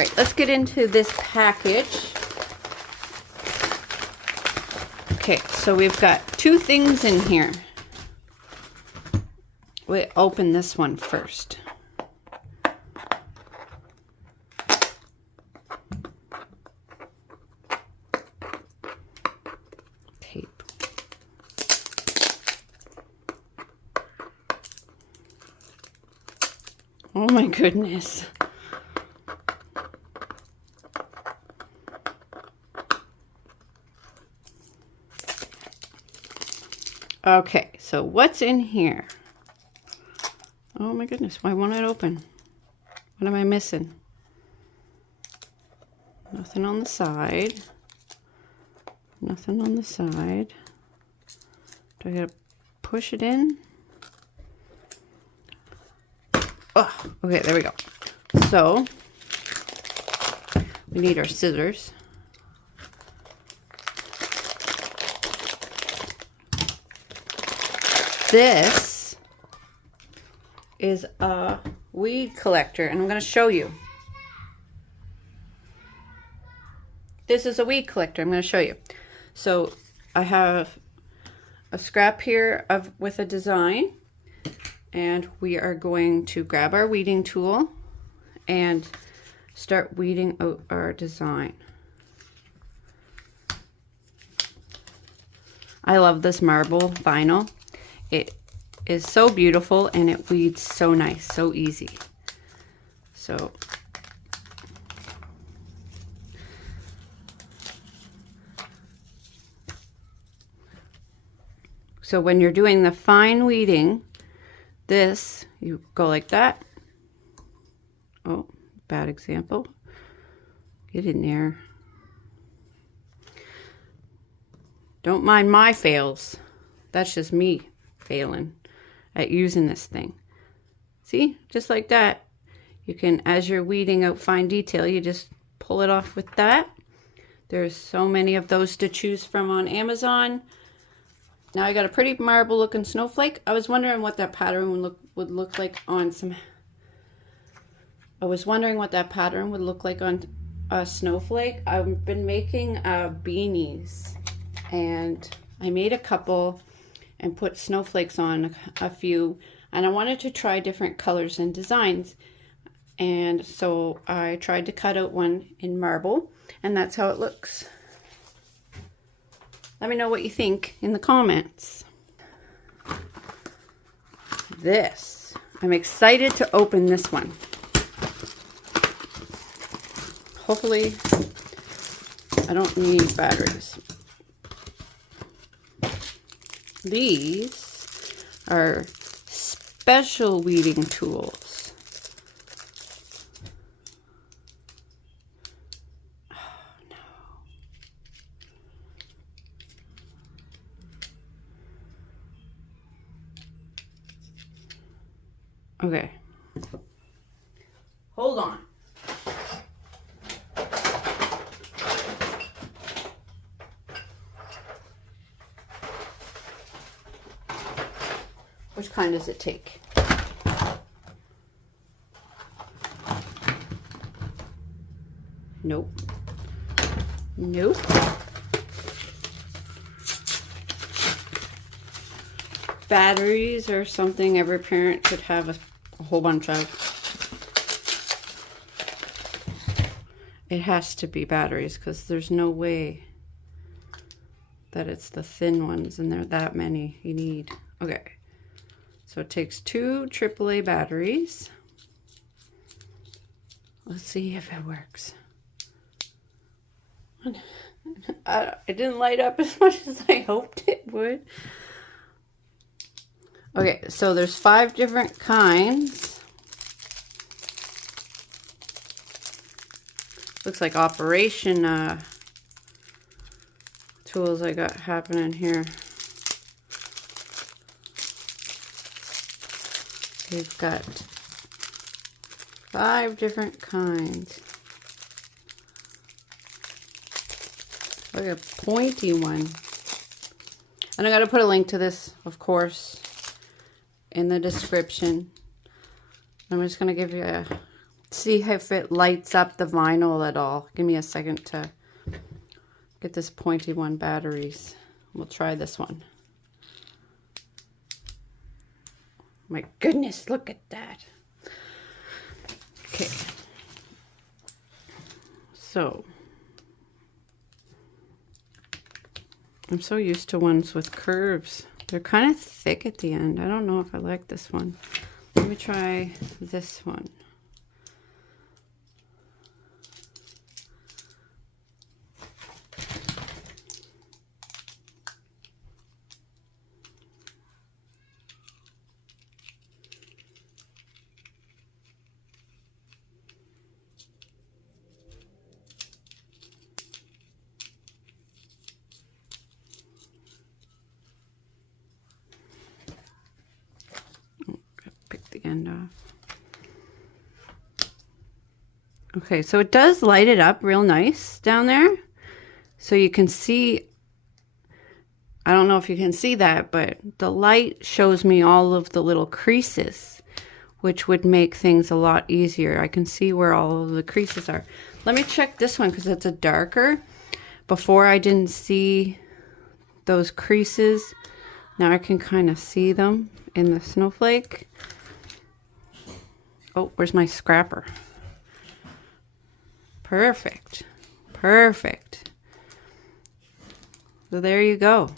right, let's get into this package. Okay, so we've got 2 things in here. We open this one first. Tape. Oh my goodness. Okay, so what's in here? Oh my goodness, why won't it open? What am I missing? Nothing on the side. Nothing on the side. Do I gotta push it in? Oh, okay, there we go. So, we need our scissors. This is a weed collector, and I'm going to show you. This is a weed collector. I'm going to show you. So I have a scrap here with a design, and we are going to grab our weeding tool and start weeding out our design. I love this marble vinyl. It is so beautiful and it weeds so nice, so easy. So when you're doing the fine weeding, this, you go like that. Oh, bad example. Get in there. Don't mind my fails. That's just me failing at using this thing. See, just like that. You can, as you're weeding out fine detail, you just pull it off with that. There's so many of those to choose from on Amazon. Now I got a pretty marble looking snowflake. I was wondering what that pattern would look like on some. I was wondering what that pattern would look like on a snowflake. I've been making beanies, and I made a couple and put snowflakes on a few, and I wanted to try different colors and designs, and so I tried to cut out one in marble, and that's how it looks. Let me know what you think in the comments. This, I'm excited to open this one. Hopefully I don't need batteries. These are special weeding tools. Oh no. Okay. Hold on. Which kind does it take? Nope. Nope. Batteries are something every parent should have a whole bunch of. It has to be batteries because there's no way that it's the thin ones and there are that many you need. Okay. So it takes 2 AAA batteries. Let's see if it works. It didn't light up as much as I hoped it would. Okay, so there's 5 different kinds. Looks like operation tools I got happening here. We've got 5 different kinds. Look at a pointy one. And I got to put a link to this, of course, in the description. I'm just going to give you a See if it lights up the vinyl at all. Give me a second to get this pointy one batteries. We'll try this one. My goodness, look at that. Okay. So, I'm so used to ones with curves. They're kind of thick at the end. I don't know if I like this one. Let me try this one. The end off. Okay, so it does light it up real nice down there. So you can see, I don't know if you can see that, but the light shows me all of the little creases, which would make things a lot easier. I can see where all of the creases are. Let me check this one because it's a darker. Before I didn't see those creases. Now I can kind of see them in the snowflake. Oh, where's my scrapper? Perfect. Perfect. So there you go.